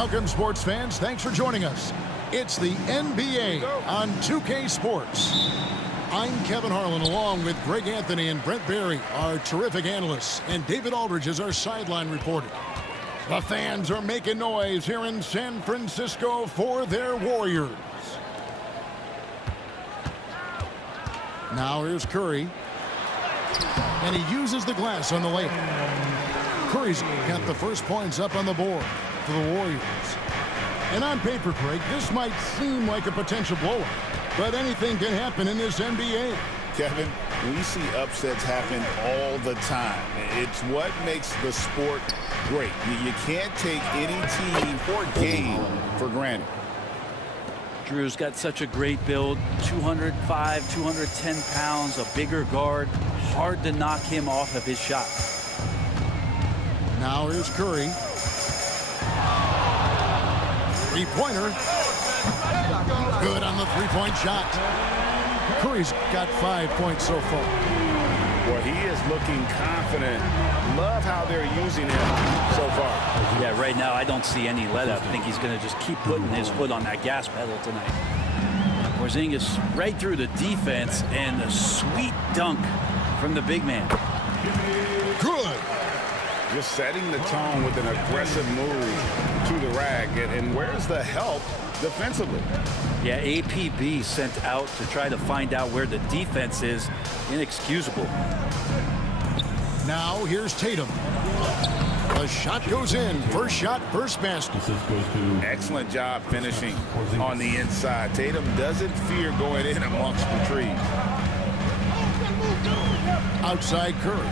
Welcome, sports fans. Thanks for joining us. It's the NBA on 2K Sports. I'm Kevin Harlan, along with Greg Anthony and Brent Barry, our terrific analysts, and David Aldridge is our sideline reporter. The fans are making noise here in San Francisco for their Warriors. Now here's Curry. And he uses the glass on the layup. Curry's got the first points up on the board for the Warriors. And on paper, Craig, this might seem like a potential blowout, but anything can happen in this NBA. Kevin, we see upsets happen all the time. It's what makes the sport great. You can't take any team or game for granted. Drew's got such a great build, 205, 210 pounds, a bigger guard. Hard to knock him off of his shot. Now here's Curry. Three-pointer. Good on the three-point shot. Curry's got 5 points so far. Well, he is looking confident. Love how they're using him so far. Yeah, right now I don't see any let-up. I think he's going to just keep putting his foot on that gas pedal tonight. Porzingis right through the defense, and the sweet dunk from the big man. Good. Just setting the tone with an aggressive move to the rack. And where's the help defensively? Yeah, APB sent out to try to find out where the defense is. Inexcusable. Now here's Tatum. The shot goes in. First shot, first basket. Excellent job finishing on the inside. Tatum doesn't fear going in amongst the trees. Outside Curry.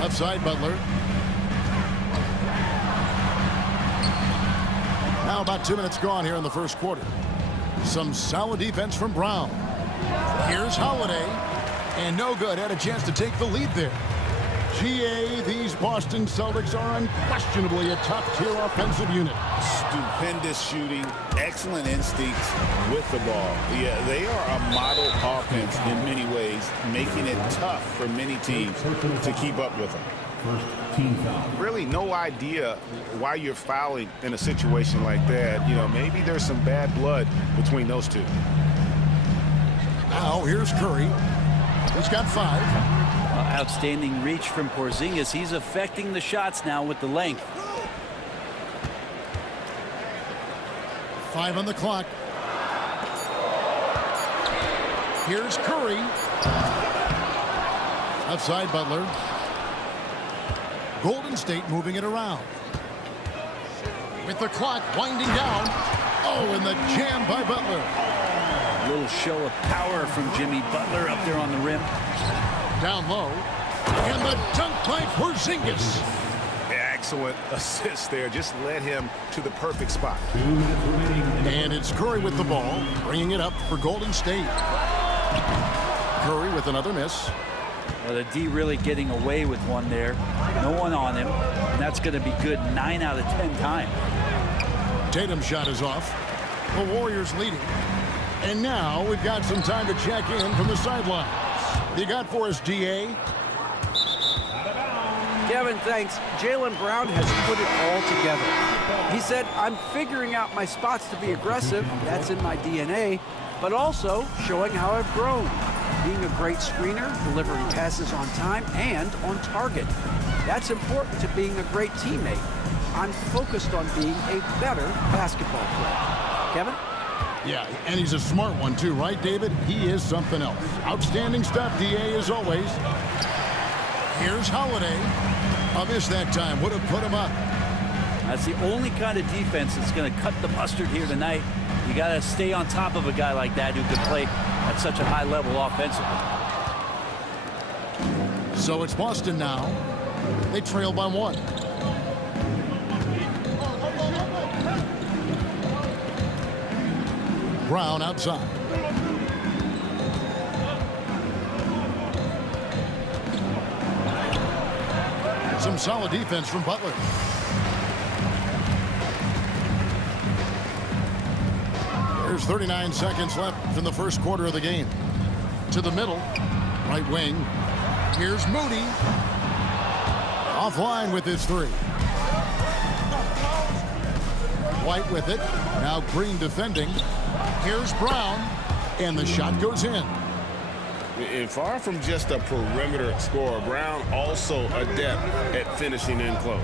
Left side Butler. Now about 2 minutes gone here in the first quarter. Some solid defense from Brown. Here's Holiday. And no good. Had a chance to take the lead there. GA, these Boston Celtics are unquestionably a top-tier offensive unit. Stupendous shooting, excellent instincts with the ball. Yeah, they are a model offense in many ways, making it tough for many teams to keep up with them. First team foul. Really no idea why you're fouling in a situation like that. You know, maybe there's some bad blood between those two. Now here's Curry. He's got 5. Outstanding reach from Porzingis. He's affecting the shots now with the length. 5 on the clock. Here's Curry. Outside Butler. Golden State moving it around. With the clock winding down. Oh, and the jam by Butler. A little show of power from Jimmy Butler up there on the rim. Down low. And the dunk by Porzingis. Excellent assist there. Just led him to the perfect spot. 2 minutes remaining. And it's Curry with the ball, bringing it up for Golden State. Curry with another miss. Well, the D really getting away with one there. No one on him. And that's going to be good 9 out of 10 times. Tatum's shot is off. The Warriors leading. And now we've got some time to check in from the sidelines. You got for us, DA? Kevin, thanks. Jaylen Brown has put it all together. He said, I'm figuring out my spots to be aggressive. That's in my DNA. But also showing how I've grown. Being a great screener, delivering passes on time and on target. That's important to being a great teammate. I'm focused on being a better basketball player. Kevin? Yeah, and he's a smart one too, right, David? He is something else. Outstanding stuff, DA, as always. Here's Holiday. A miss that time. Would have put him up. That's the only kind of defense that's going to cut the mustard here tonight. You got to stay on top of a guy like that who can play at such a high level offensively. So it's Boston now. They trail by 1. Brown outside. Some solid defense from Butler. There's 39 seconds left in the first quarter of the game. To the middle, right wing. Here's Moody. Offline with his 3. White with it. Now Green defending. Here's Brown. And the shot goes in. And far from just a perimeter scorer, Brown also adept at finishing in close.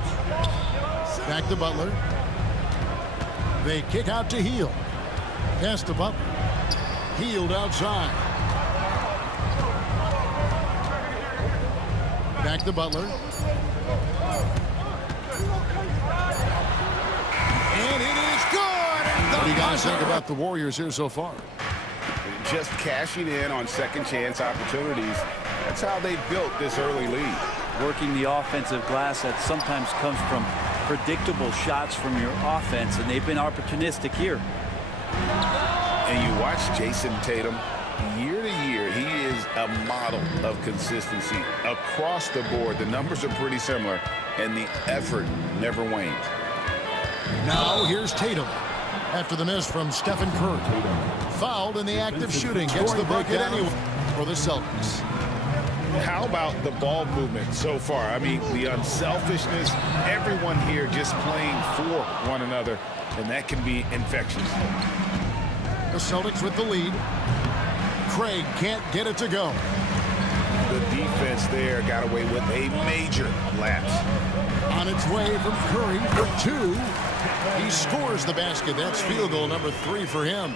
Back to Butler. They kick out to Heel. Pass to Butler. Healed outside. Back to Butler. And it is good. What do you guys think about the Warriors here so far? Just cashing in on second chance opportunities. That's how they built this early lead. Working the offensive glass that sometimes comes from predictable shots from your offense, and they've been opportunistic here. And you watch Jason Tatum, year to year, he is a model of consistency. Across the board, the numbers are pretty similar, and the effort never wanes. Now here's Tatum. After the miss from Stephen Curry. Fouled in the act of shooting. Gets the bucket anyway for the Celtics. How about the ball movement so far? I mean, the unselfishness, everyone here just playing for one another, and that can be infectious. The Celtics with the lead. Craig can't get it to go. The defense there got away with a major lapse. On its way from Curry for two. He scores the basket. That's field goal number 3 for him.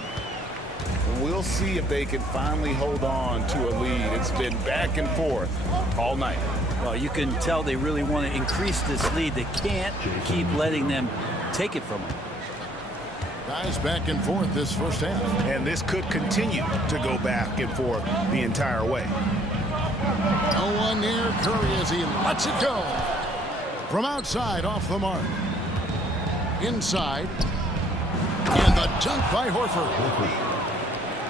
We'll see if they can finally hold on to a lead. It's been back and forth all night. Well, you can tell they really want to increase this lead. They can't keep letting them take it from them. Guys back and forth this first half. And this could continue to go back and forth the entire way. No one near Curry as he lets it go. From outside, off the mark. Inside. And the dunk by Horford.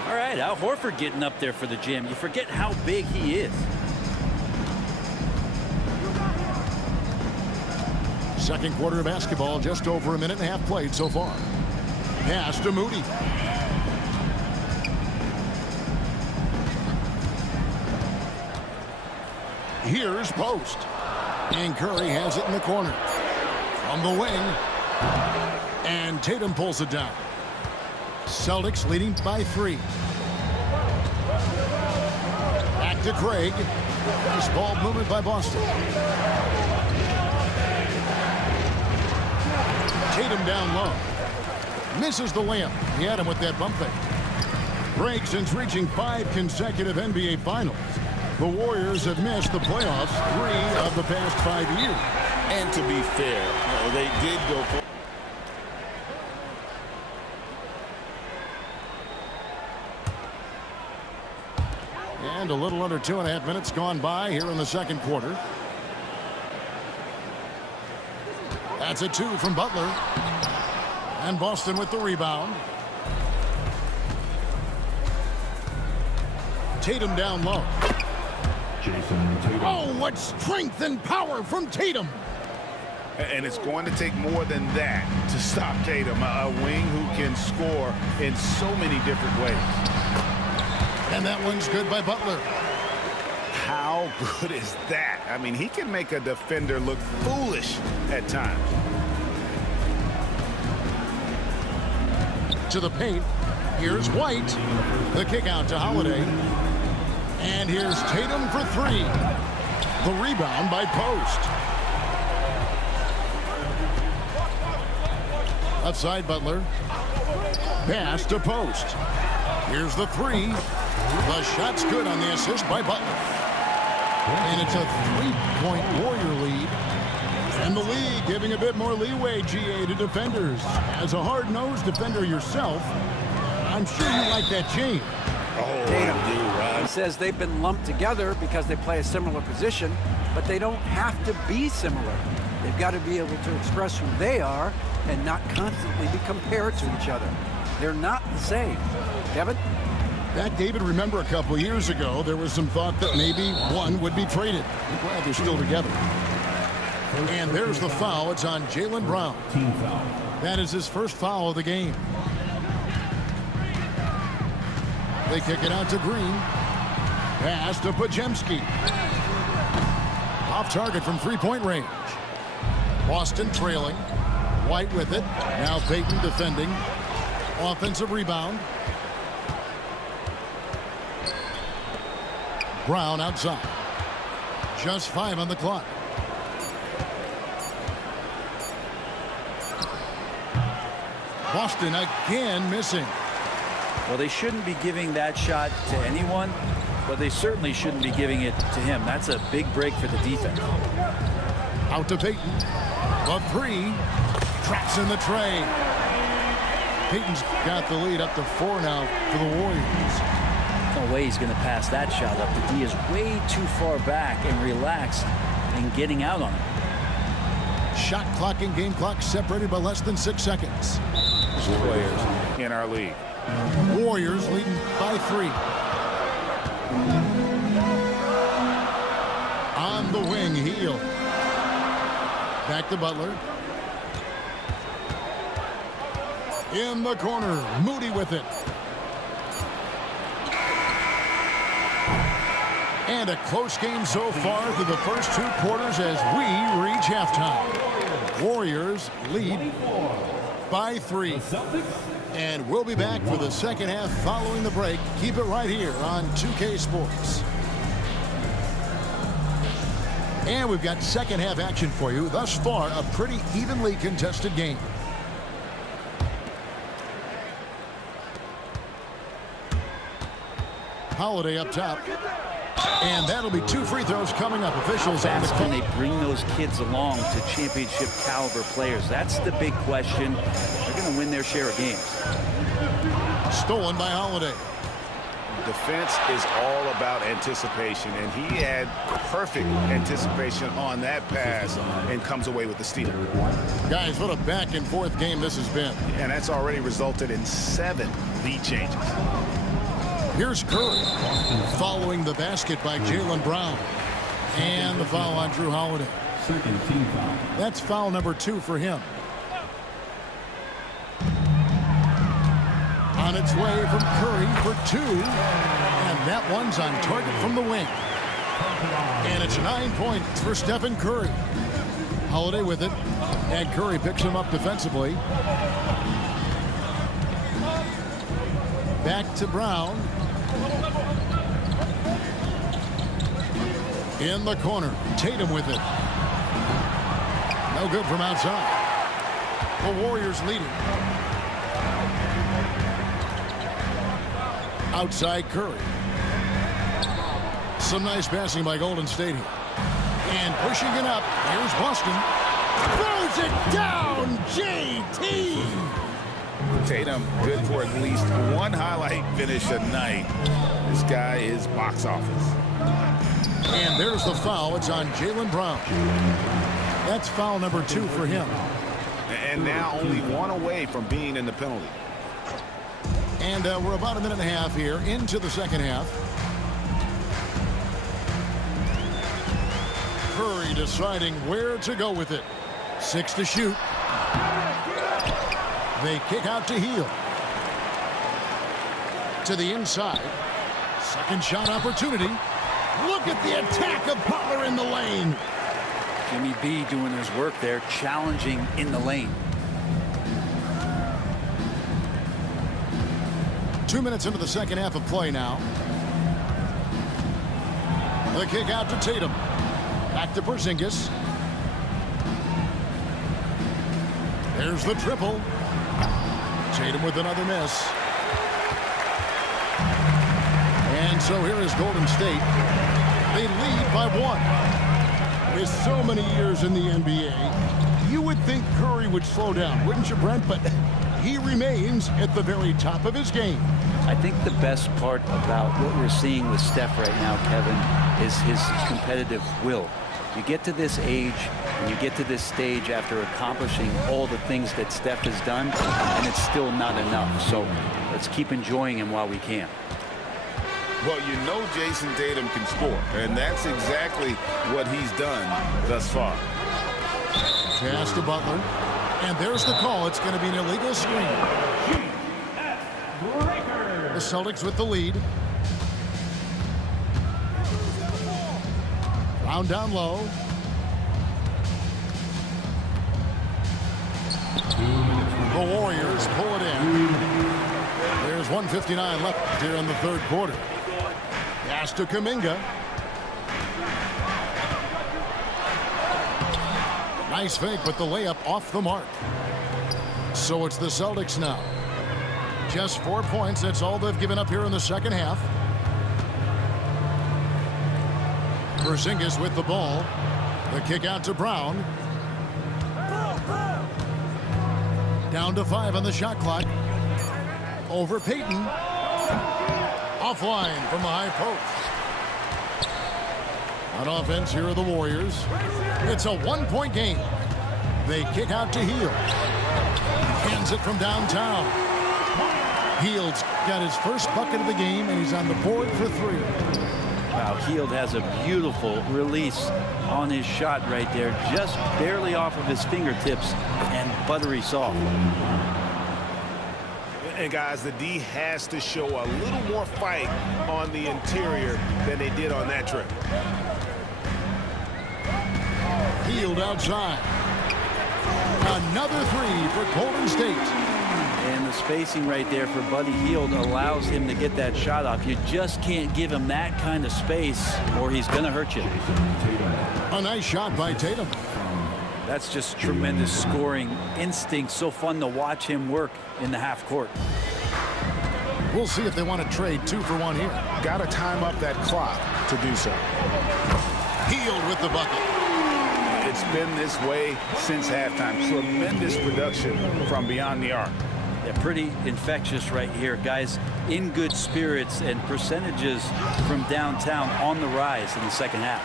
All right, Al Horford getting up there for the jam. You forget how big he is. Second quarter of basketball, just over a minute and a half played so far. Pass to Moody. Here's Post. And Curry has it in the corner. From the wing. And Tatum pulls it down. Celtics leading by 3. Back to Craig. Nice ball movement by Boston. Tatum down low. Misses the layup. He had him with that bump fake. Craig, since reaching 5 consecutive NBA Finals, the Warriors have missed the playoffs 3 of the past 5 years. And to be fair, they did go for. And a little under 2.5 minutes gone by here in the second quarter. That's a 2 from Butler. And Boston with the rebound. Tatum down low. Oh, what strength and power from Tatum. And it's going to take more than that to stop Tatum, a wing who can score in so many different ways. And that one's good by Butler. How good is that? I mean, he can make a defender look foolish at times. To the paint. Here's White. The kick out to Holiday. And here's Tatum for 3. The rebound by Post. Outside Butler. Pass to Post. Here's the 3. The shot's good on the assist by Butler. And it's a 3-point Warrior lead. And the league giving a bit more leeway, GA, to defenders. As a hard-nosed defender yourself, I'm sure you like that change. Oh, Tatum. I do, Rod. He says they've been lumped together because they play a similar position, but they don't have to be similar. They've got to be able to express who they are and not constantly be compared to each other. They're not the same. Kevin? Back, David, remember a couple years ago, there was some thought that maybe one would be traded. I'm glad they're still together. And there's the foul. It's on Jaylen Brown. Team foul. That is his first foul of the game. They kick it out to Green. Pass to Pajemski. Off target from 3-point range. Boston trailing. White with it. Now Payton defending. Offensive rebound. Brown outside. Just 5 on the clock. Boston again missing. Well, they shouldn't be giving that shot to anyone, but they certainly shouldn't be giving it to him. That's a big break for the defense. Out to Payton. The 3. Traps in the tray. Payton's got the lead up to 4 now for the Warriors. No way he's going to pass that shot up. The D is way too far back and relaxed in getting out on it. Shot clock and game clock separated by less than 6 seconds. Players in our league. Warriors leading by 3. On the wing, Heel. Back to Butler. In the corner, Moody with it. And a close game so far through the first 2 quarters as we reach halftime. Warriors lead by 3. And we'll be back for the second half following the break. Keep it right here on 2K Sports. And we've got second half action for you. Thus far, a pretty evenly contested game. Holiday up top. And that'll be 2 free throws coming up. Officials on the How fast clock. can they bring those kids along to championship caliber players? That's the big question. They're going to win their share of games. Stolen by Holiday. Defense is all about anticipation, and he had perfect anticipation on that pass and comes away with the steal. Guys, what a back and forth game this has been. And that's already resulted in 7 lead changes. Here's Curry following the basket by Jaylen Brown. And the foul on Drew Holiday. Second team foul. That's foul number 2 for him. On its way from Curry for 2. And that one's on target from the wing. And it's 9 points for Stephen Curry. Holiday with it. And Curry picks him up defensively. Back to Brown. In the corner. Tatum with it. No good from outside. The Warriors leading. Outside Curry. Some nice passing by Golden State here. And pushing it up. Here's Boston. Throws it down. JT. Tatum good for at least 1 highlight finish a night. This guy is box office. And there's the foul. It's on Jaylen Brown. That's foul number 2 for him. And now only 1 away from being in the penalty. And we're about 1.5 minutes here into the second half. Curry deciding where to go with it. 6 to shoot. They kick out to Heel. To the inside. Second shot opportunity. Look at the attack of Butler in the lane. Jimmy B doing his work there, challenging in the lane. 2 minutes into the second half of play now. The kick out to Tatum. Back to Porzingis. There's the triple. Tatum with another miss. And so here is Golden State. They lead by 1. With so many years in the NBA, you would think Curry would slow down, wouldn't you, Brent? But he remains at the very top of his game. I think the best part about what we're seeing with Steph right now, Kevin, is his competitive will. You get to this age and you get to this stage after accomplishing all the things that Steph has done, and it's still not enough. So let's keep enjoying him while we can. Well, you know Jason Tatum can score, and that's exactly what he's done thus far. Pass to Butler. And there's the call. It's going to be an illegal screen. The Celtics with the lead. Brown down low. The Warriors pull it in. There's 1:59 left here in the third quarter. Pass to Kuminga. Nice fake, but the layup off the mark. So it's the Celtics now. Just 4 points. That's all they've given up here in the second half. Porzingis with the ball. The kick out to Brown. Down to 5 on the shot clock. Over Payton. Offline from the high post. On offense, here are the Warriors. It's a one-point game. They kick out to Hield. Hands it from downtown. Hield's got his first bucket of the game, and he's on the board for 3. Wow, Hield has a beautiful release on his shot right there, just barely off of his fingertips and buttery soft. And guys, the D has to show a little more fight on the interior than they did on that trip. Hield outside. Another 3 for Golden State. And the spacing right there for Buddy Hield allows him to get that shot off. You just can't give him that kind of space or he's going to hurt you. A nice shot by Tatum. That's just tremendous scoring instinct. So fun to watch him work in the half court. We'll see if they want to trade 2 for 1 here. Got to time up that clock to do so. Hield with the bucket. It's been this way since halftime. Tremendous production from beyond the arc. Yeah, pretty infectious right here. Guys in good spirits and percentages from downtown on the rise in the second half.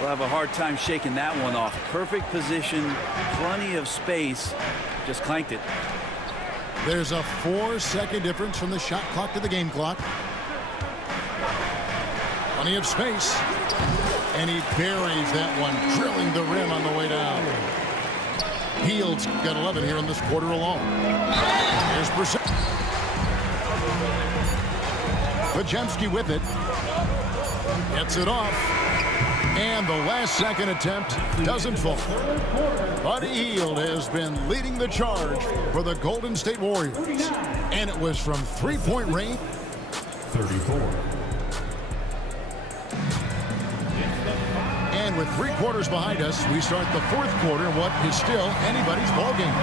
We'll have a hard time shaking that one off. Perfect position, plenty of space, just clanked it. There's a 4-second difference from the shot clock to the game clock. Plenty of space. And he buries that one, drilling the rim on the way down. Hield's got 11 here in this quarter alone. Here's Podziemski with it. Gets it off. And the last second attempt doesn't fall. Buddy Hield has been leading the charge for the Golden State Warriors. And it was from 3-point range. 34. And with 3 quarters behind us, we start the fourth quarter in what is still anybody's ball game.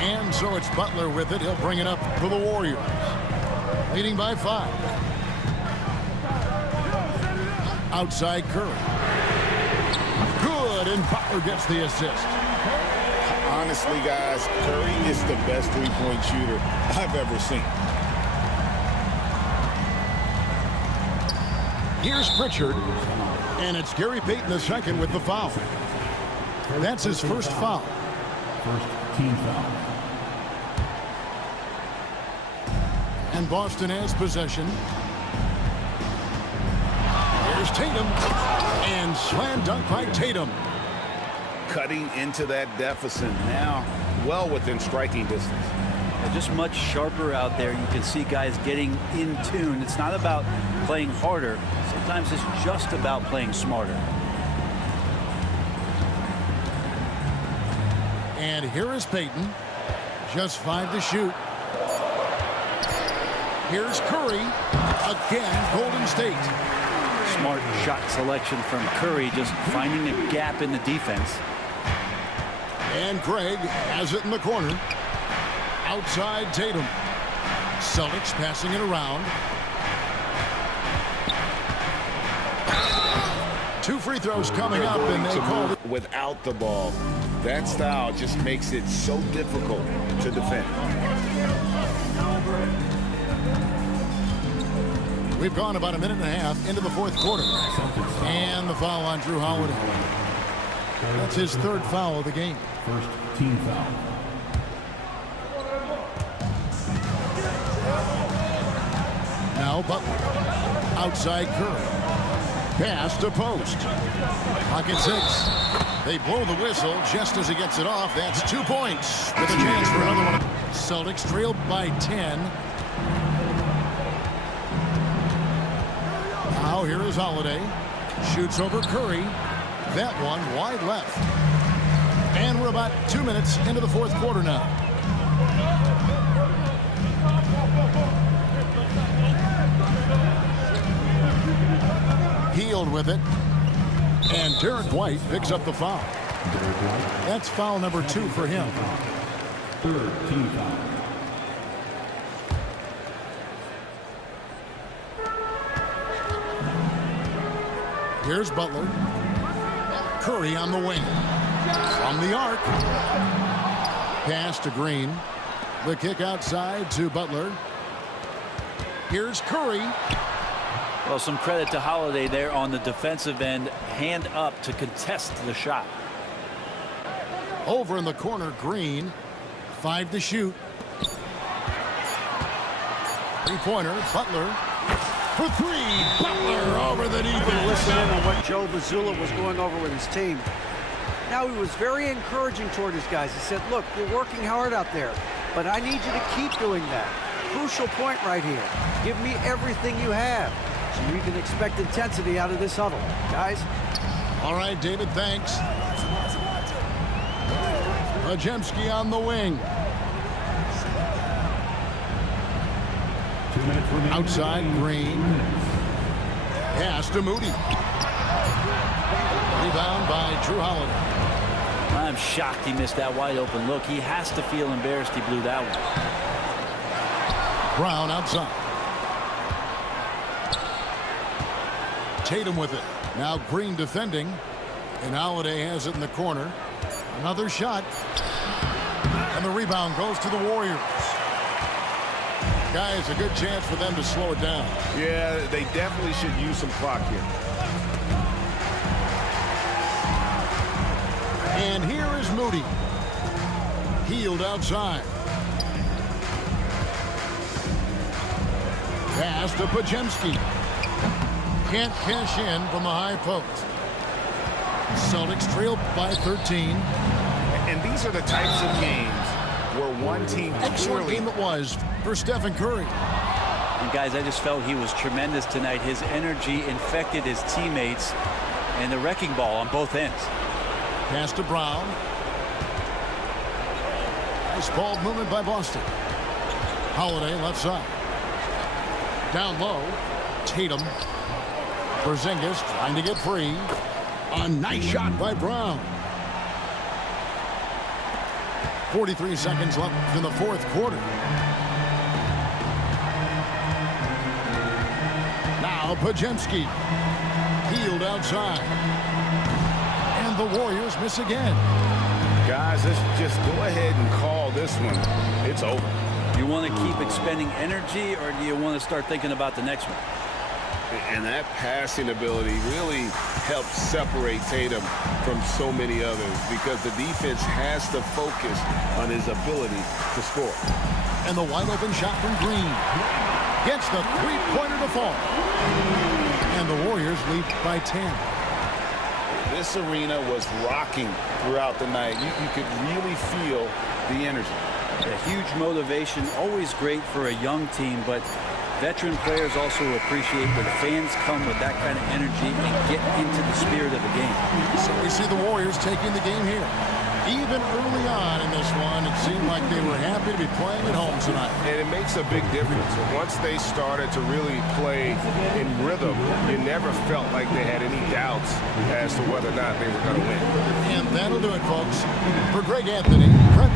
And so it's Butler with it. He'll bring it up for the Warriors. Leading by 5. Outside Curry. Good, and Butler gets the assist. Honestly, guys, Curry is the best three-point shooter I've ever seen. Here's Pritchard, and it's Gary Payton II with the foul. That's his first foul. First team foul. And Boston has possession. Here's Tatum, and slam dunk by Tatum. Cutting into that deficit now, well within striking distance. Just much sharper out there. You can see guys getting in tune. It's not about playing harder. Sometimes it's just about playing smarter. And here is Payton. Just 5 to shoot. Here's Curry. Again, Golden State. Smart shot selection from Curry, just finding a gap in the defense. And Craig has it in the corner. Outside Tatum. Celtics passing it around. 2 free throws coming up, and they called it. Without the ball, that style just makes it so difficult to defend. We've gone about a minute and a half into the fourth quarter. And the foul on Drew Holiday. That's his 3rd foul of the game. First team foul. Now Butler. Outside Curry. Pass to post. Pocket 6. They blow the whistle just as he gets it off. That's 2 points with a chance for another one. Celtics trailed by 10. Now here is Holiday. Shoots over Curry. That one wide left. And we're about 2 minutes into the fourth quarter now. Healed with it. And Derek White picks up the foul. That's foul number 2 for him. Third team foul. Here's Butler. Curry on the wing. From the arc. Pass to Green. The kick outside to Butler. Here's Curry. Well, some credit to Holiday there on the defensive end. Hand up to contest the shot. Over in the corner, Green. 5 to shoot. Three-pointer, Butler. For 3, Butler over the defense. Listen in on what Joe Mazzulla was going over with his team. Now, he was very encouraging toward his guys. He said, look, you're working hard out there, but I need you to keep doing that. Crucial point right here. Give me everything you have, so you can expect intensity out of this huddle. Guys? All right, David, thanks. Pajemski on the wing. 2 minutes remaining. Outside, Green. Pass to Moody. Rebound by Drew Holiday. I'm shocked he missed that wide open look. He has to feel embarrassed he blew that one. Brown outside. Tatum with it. Now Green defending. And Holiday has it in the corner. Another shot. And the rebound goes to the Warriors. Guys, a good chance for them to slow it down. Yeah, they definitely should use some clock here. And here is Moody. Healed outside. Pass to Pajemski. Can't cash in from the high post. Celtics trail by 13. And these are the types of games where one team Excellent game it was for Stephen Curry. And guys, I just felt he was tremendous tonight. His energy infected his teammates, and the wrecking ball on both ends. Pass to Brown. Nice ball movement by Boston. Holiday left side. Down low. Tatum. Porzingis trying to get free. A nice shot by Brown. 43 seconds left in the fourth quarter. Now Pajemski. Healed outside. And the Warriors miss again. Guys, let's just go ahead and call this one. It's over. You want to keep expending energy, or do you want to start thinking about the next one? And that passing ability really helps separate Tatum from so many others, because the defense has to focus on his ability to score. And the wide open shot from Green. Gets the three-pointer to fall. And the Warriors lead by 10. This arena was rocking throughout the night. You could really feel the energy. A huge motivation, always great for a young team, but veteran players also appreciate when fans come with that kind of energy and get into the spirit of the game. So we see the Warriors taking the game here. Even early on in this one, it seemed like they were happy to be playing at home tonight. And it makes a big difference. Once they started to really play in rhythm, you never felt like they had any doubts as to whether or not they were going to win. And that'll do it, folks. For Greg Anthony, Brent